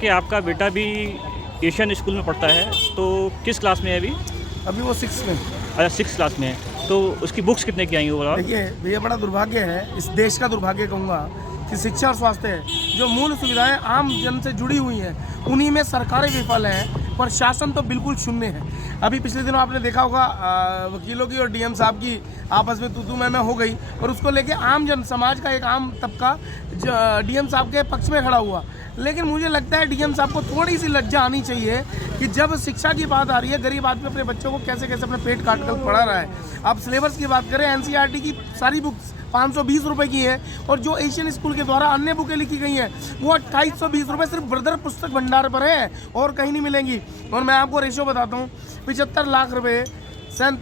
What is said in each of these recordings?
कि आपका बेटा भी एशियन स्कूल में पढ़ता है, तो किस क्लास में है अभी? अभी वो 6 में। अच्छा, 6 क्लास में है। तो उसकी बुक्स कितने की आई ओवरऑल? देखिए भैया, बड़ा दुर्भाग्य है, इस देश का दुर्भाग्य कहूँगा कि शिक्षा और स्वास्थ्य है जो मूल सुविधाएं आम जन से जुड़ी हुई हैं, उन्हीं में सरकारें विफल हैं, प्रशासन तो बिल्कुल शून्य है। अभी पिछले दिनों आपने देखा होगा वकीलों की और डीएम साहब की आपस में तू मैं हो गई, और उसको लेके आम जन समाज का एक आम तबका डीएम साहब के पक्ष में खड़ा हुआ। लेकिन मुझे लगता है डीएम साहब को थोड़ी सी लज्जा आनी चाहिए कि जब शिक्षा की बात आ रही है, गरीब आदमी अपने बच्चों को कैसे कैसे अपने पेट काट कर पढ़ा रहा है। अब सिलेबस की बात करें, एनसीईआरटी की सारी बुक्स 520 रुपये की है, और जो एशियन स्कूल के द्वारा अन्य बुकें लिखी गई हैं वो 2820 रुपये सिर्फ ब्रदर पुस्तक भंडार पर है और कहीं नहीं मिलेंगी। और मैं आपको रेशियो बताता हूँ, 75 लाख रुपये सेंट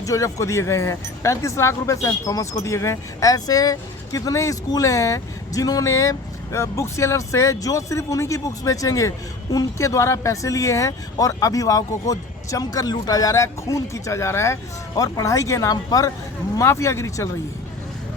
जोसेफ को दिए गए हैं, 35 लाख रुपये सेंट थॉमस को दिए गए हैं। ऐसे कितने स्कूल हैं जिन्होंने बुक सेलर से जो सिर्फ उन्हीं की बुक्स बेचेंगे उनके द्वारा पैसे लिए हैं, और अभिभावकों को जमकर लूटा जा रहा है, खून खींचा जा रहा है, और पढ़ाई के नाम पर माफियागिरी चल रही है।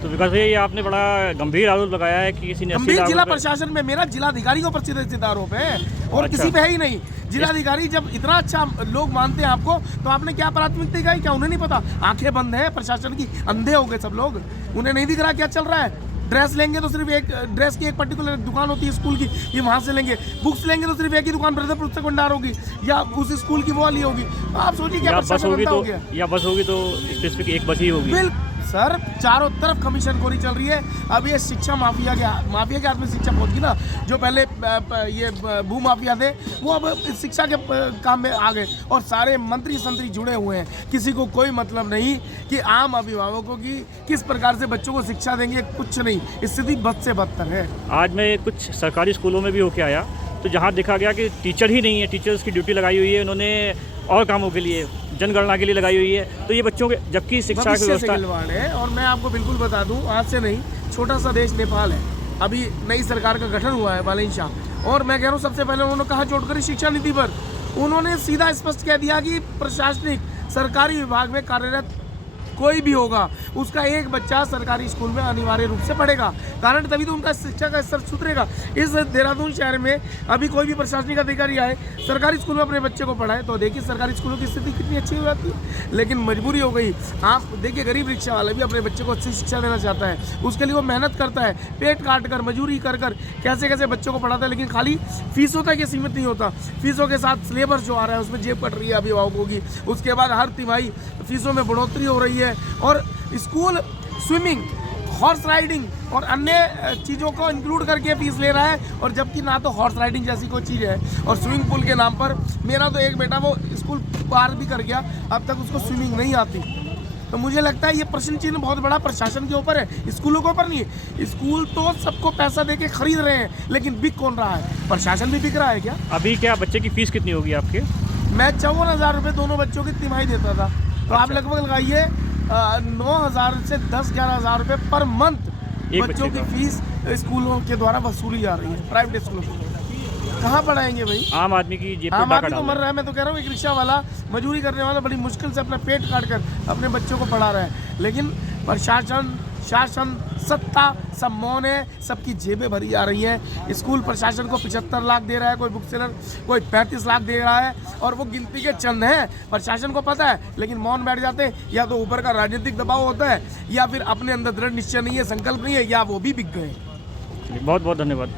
तो विकास भैया, ये आपने बड़ा गंभीर आरोप लगाया है कि किसी ने गंभीर जिला प्रशासन में, मेरा जिलाधिकारी को प्रतिष्ठित आरोप है और अच्छा। किसी पे है ही नहीं। जिलाधिकारी जब इतना अच्छा लोग मानते हैं आपको, तो आपने क्या प्राथमिकता दिखाई? क्या उन्हें नहीं पता? आंखें बंद है प्रशासन की, अंधे हो गए सब लोग, उन्हें नहीं दिख रहा क्या चल रहा है। ड्रेस लेंगे तो सिर्फ एक ड्रेस की एक पर्टिकुलर दुकान होती है स्कूल की, ये वहाँ से लेंगे। बुक्स लेंगे तो सिर्फ एक ही दुकान ब्रदर पुस्तक भंडार होगी या उस स्कूल की वो वाली होगी। आप सोचिए क्या प्रशासन बनता हो गया। या बस होगी तो स्पेसिफिक एक बस ही होगी। बिल्कुल सर, चारों तरफ कमीशनखोरी चल रही है। अब ये शिक्षा माफिया के हाथ में शिक्षा पहुंच गई ना। जो पहले ये भू माफिया थे वो अब शिक्षा के काम में आ गए, और सारे मंत्री संतरी जुड़े हुए हैं। किसी को कोई मतलब नहीं कि आम अभिभावकों की किस प्रकार से बच्चों को शिक्षा देंगे, कुछ नहीं। स्थिति बद से बदतर है। आज मैं कुछ सरकारी स्कूलों में भी होके आया, तो जहाँ देखा गया कि टीचर ही नहीं है, टीचर्स की ड्यूटी लगाई हुई है उन्होंने और कामों के लिए, जनगणना के लिए लगाई हुई है। तो ये बच्चों के, जबकि शिक्षा की व्यवस्था है। और मैं आपको बिल्कुल बता दूं, आज से नहीं, छोटा सा देश नेपाल है, अभी नई सरकार का गठन हुआ है बालन शाह, और मैं कह रहा हूँ सबसे पहले उन्होंने कहा जोड़कर शिक्षा नीति पर उन्होंने सीधा स्पष्ट कह दिया कि प्रशासनिक सरकारी विभाग में कार्यरत कोई भी होगा उसका एक बच्चा सरकारी स्कूल में अनिवार्य रूप से पढ़ेगा। कारण तभी तो उनका शिक्षा का स्तर सुधरेगा। इस देहरादून शहर में अभी कोई भी प्रशासनिक अधिकारी आए, सरकारी स्कूल में अपने बच्चे को पढ़ाए, तो देखिए सरकारी स्कूलों की स्थिति कितनी अच्छी हो जाती है। लेकिन मजबूरी हो गई। आप देखिए, गरीब रिक्शा वाला भी अपने बच्चे को अच्छी शिक्षा देना चाहता है, उसके लिए वो मेहनत करता है, पेट काट कर, मजदूरी कर कर कैसे कैसे बच्चों को पढ़ाता है। लेकिन खाली फीसों तक ये सीमित नहीं होता, फीसों के साथ सिलेबस जो आ रहा है उसमें जेब कट रही है अभिभावकों की। उसके बाद हर तिमाही फीसों में बढ़ोतरी हो रही है, और स्कूल स्विमिंग, हॉर्स राइडिंग और अन्य चीज़ों को इंक्लूड करके फीस ले रहा है। और जबकि ना तो हॉर्स राइडिंग जैसी कोई चीज़ है, और स्विमिंग पूल के नाम पर मेरा तो एक बेटा वो स्कूल पार भी कर गया, अब तक उसको स्विमिंग नहीं आती। तो मुझे लगता है ये प्रश्न चिन्ह बहुत बड़ा प्रशासन के ऊपर है, स्कूलों के ऊपर नहीं है। स्कूल तो सबको पैसा देके खरीद रहे हैं, लेकिन बिक कौन रहा है? प्रशासन भी बिक रहा है क्या? अभी क्या बच्चे की फीस कितनी होगी आपके? मैं 54,000 रुपये दोनों बच्चों की तिमाही देता था, तो आप लगभग लगाइए 9,000 से 10-11,000 रुपये पर मंथ बच्चों की फीस स्कूलों के द्वारा वसूली जा रही है। प्राइवेट स्कूलों की कहाँ पढ़ाएंगे भाई? आम आदमी की जेब आम आदमी तो मर रहा है। मैं तो कह रहा हूँ एक रिक्शा वाला, मजदूरी करने वाला बड़ी मुश्किल से अपना पेट काट कर अपने बच्चों को पढ़ा रहा है, लेकिन प्रशासन, शासन, सत्ता सब मौन है, सबकी जेबें भरी जा रही हैं। स्कूल प्रशासन को 75 लाख दे रहा है कोई बुक सेलर, कोई 35 लाख दे रहा है, और वो गिनती के चंद हैं। प्रशासन को पता है, लेकिन मौन बैठ जाते हैं। या तो ऊपर का राजनीतिक दबाव होता है, या फिर अपने अंदर दृढ़ निश्चय नहीं है, संकल्प नहीं है, या वो भी बिक गए। बहुत बहुत धन्यवाद।